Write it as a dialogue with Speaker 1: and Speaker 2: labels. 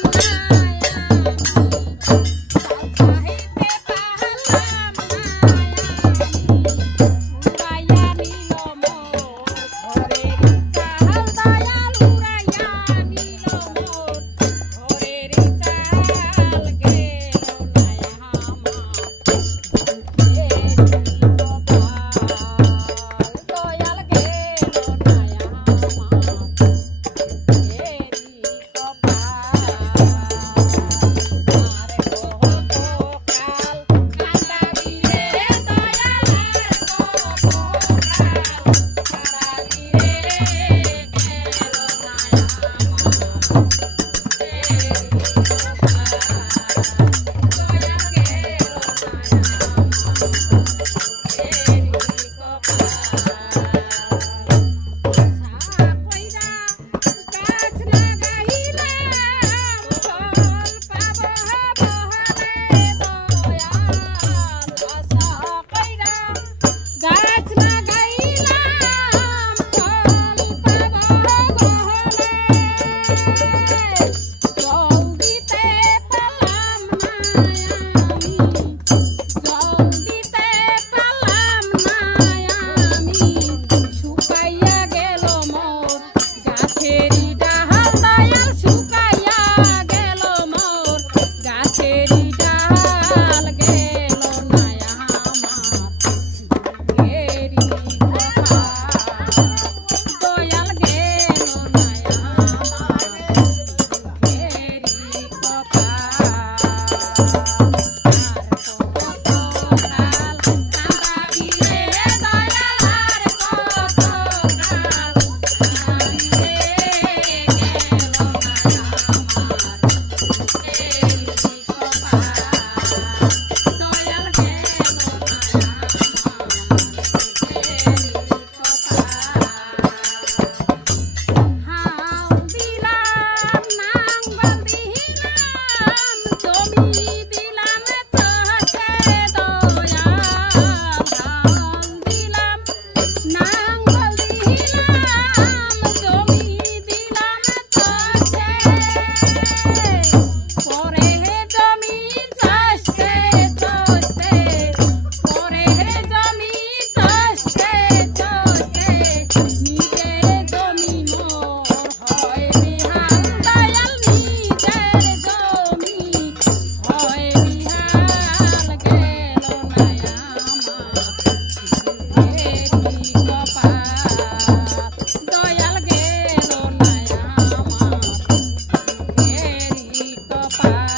Speaker 1: Mama. fire.